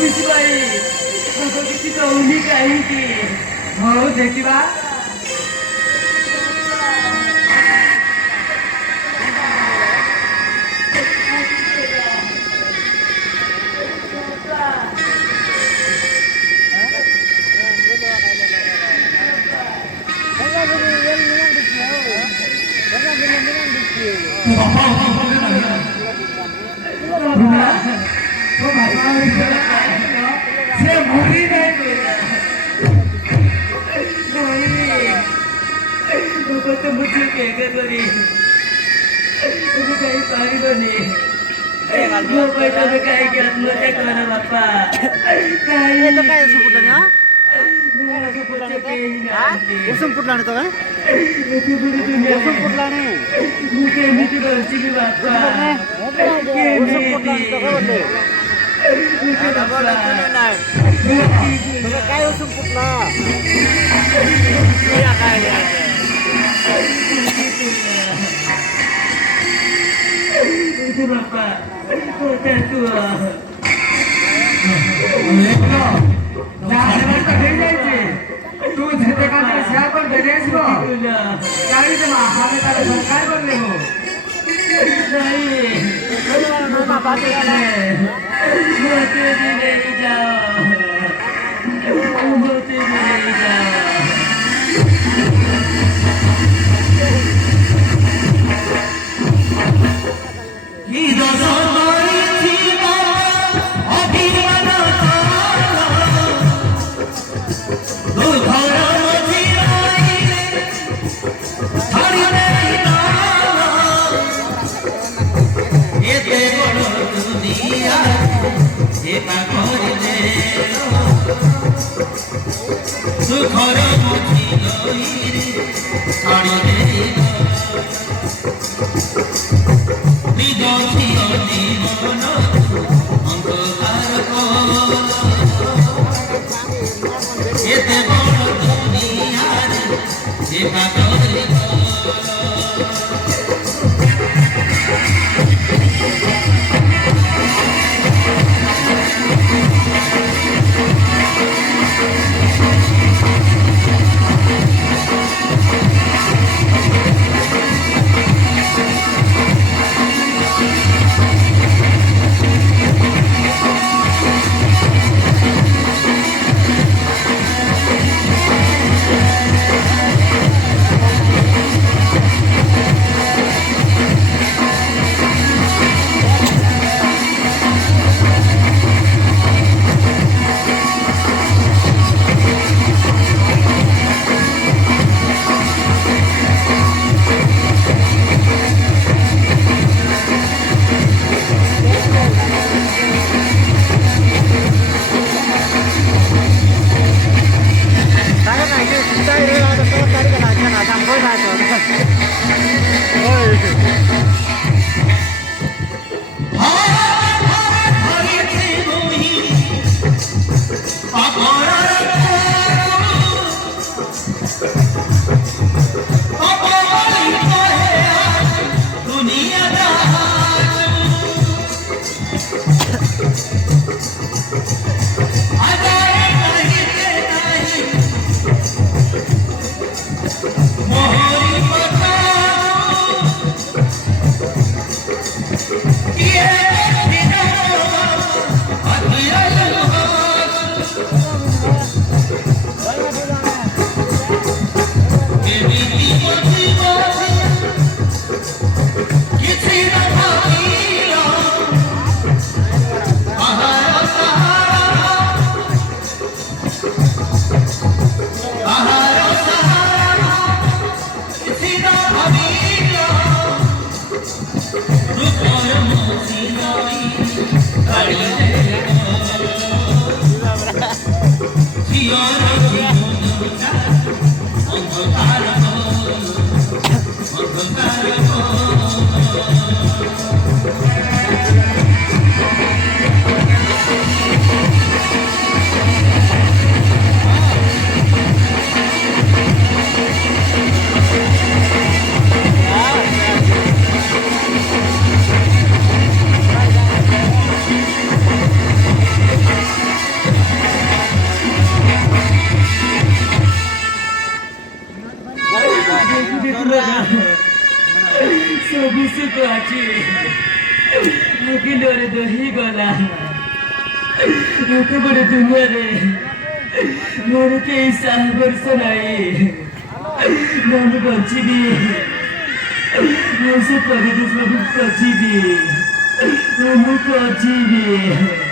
ବିଶୁ ଭାଇ ତାଙ୍କ କିଛି ଦଉନି କାହିଁକି? ହଉ ଦେଖିବା। ସେ ମରି ନାହିଁ ତ ମୁझे କେକେ କରି ତମେ ଯାଇପାରିବନି ମୋ ପାଇଁ ତମେ କାହିଁକି ଆତ୍ମହତ୍ୟା କର ବାପା? उसम पुटलाने तो पुटलाने ମୁଁ କେମିତି ବଞ୍ଚିବି ବାପା? काय उसम पुटला ବାପା तू झेते काढले सेवा पण घरी आहेस गो त्यावेळी ते आम्हाला काय बोलले हो ଭବିଷ୍ୟତ ଅଛି କିନ୍ତୁ ରହିଗଲା ଏତେ ବଡ଼ ଦୁନିଆରେ ମୋର କେହି ସାହସ ନାହିଁ ମୁଁ ବଞ୍ଚିବି ମୁଁ ସେ ପରିବେଶକୁ ବଞ୍ଚିବି ମୁଁ ବଞ୍ଚିବି